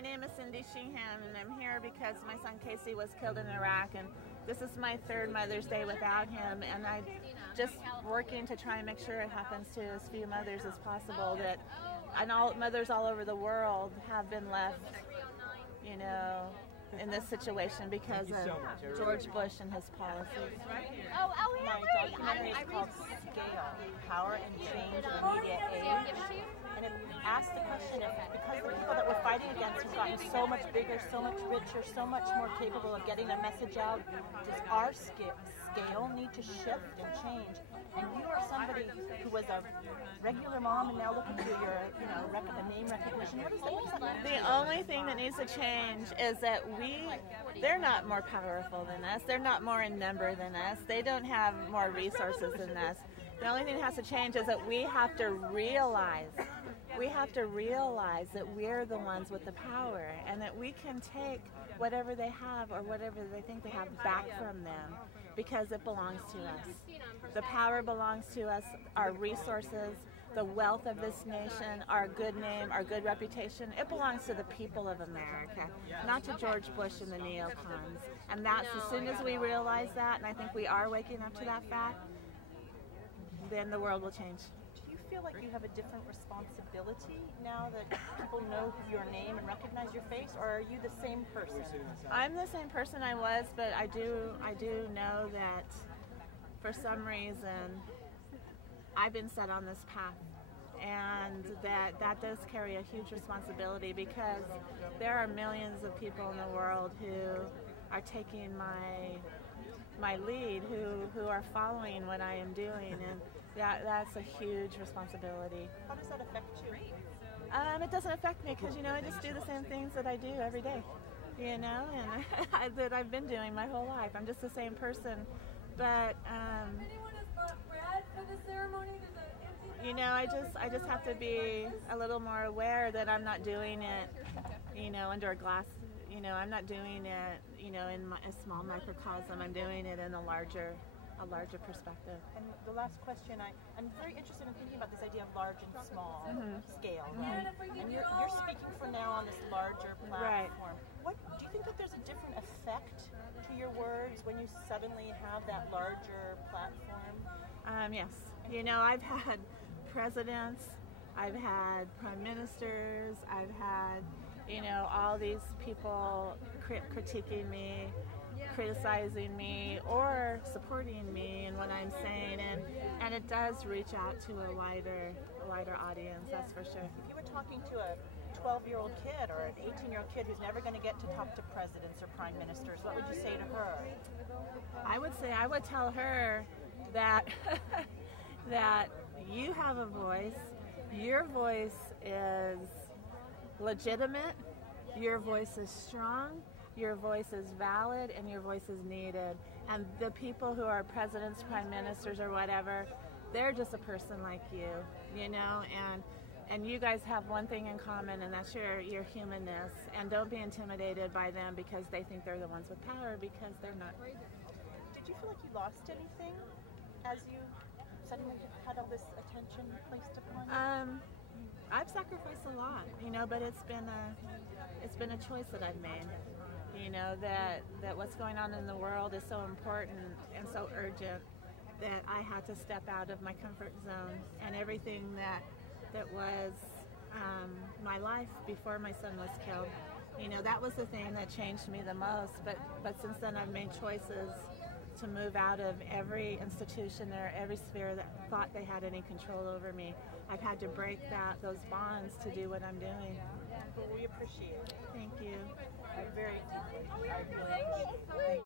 My name is Cindy Sheehan, and I'm here because my son Casey was killed in Iraq, and this is my third Mother's Day without him, and I'm just working to try and make sure it happens to as few mothers as possible. And all mothers all over the world have been left, you know, in this situation because of George Bush and his policies. My documentary is called Scale, Power and Change in the Media Age. And it asks the question if because the people that we're fighting against have gotten so much bigger, so much richer, so much more capable of getting a message out, does our scale need to shift and change? And you are somebody who was a regular mom, and now look at you, you're a name recognition. What is that? The only thing that needs to change is that they're not more powerful than us. They're not more in number than us. They don't have more resources than us. The only thing that has to change is that we have to realize that we're the ones with the power, and that we can take whatever they have or whatever they think they have back from them because it belongs to us. The power belongs to us, our resources, the wealth of this nation, our good name, our good reputation. It belongs to the people of America, not to George Bush and the neocons. And that's as soon as we realize that, and I think we are waking up to that fact, then the world will change. Do you feel like you have a different responsibility now that people know your name and recognize your face, or are you the same person? I'm the same person I was, but I do know that for some reason I've been set on this path, and that does carry a huge responsibility because there are millions of people in the world who are taking my lead, who are following what I am doing, and that's a huge responsibility. How does that affect you? It doesn't affect me because, I just do the same things that I do every day, and that I've been doing my whole life. I'm just the same person, but Anyone has brought bread for the ceremony? I just have to be a little more aware that I'm not doing it, under a glass. I'm not doing it, in a small microcosm. I'm doing it in a larger perspective. And the last question, I'm very interested in thinking about this idea of large and small scale, right? And you're speaking for now on this larger platform. Right. Do you think that there's a different effect to your words when you suddenly have that larger platform? Yes. I've had presidents, I've had prime ministers, I've had, all these people critiquing me, criticizing me, or supporting me in what I'm saying, and it does reach out to a wider audience, that's for sure. If you were talking to a 12-year-old kid or an 18-year-old kid who's never going to get to talk to presidents or prime ministers, what would you say to her? I would tell her that that you have a voice. Your voice is legitimate. Your voice is strong. Your voice is valid, and your voice is needed. And the people who are presidents, prime ministers, or whatever, they're just a person like you, and you guys have one thing in common, and that's your humanness. And don't be intimidated by them because they think they're the ones with power, because they're not. Did you feel like you lost anything as you suddenly had all this attention placed upon you? I've sacrificed a lot, but it's been a choice that I've made. That what's going on in the world is so important and so urgent that I had to step out of my comfort zone, and everything that was my life before my son was killed. That was the thing that changed me the most. But since then, I've made choices to move out of every institution or every sphere that thought they had any control over me. I've had to break those bonds to do what I'm doing. Well, we appreciate it. Thank you. I really appreciate it.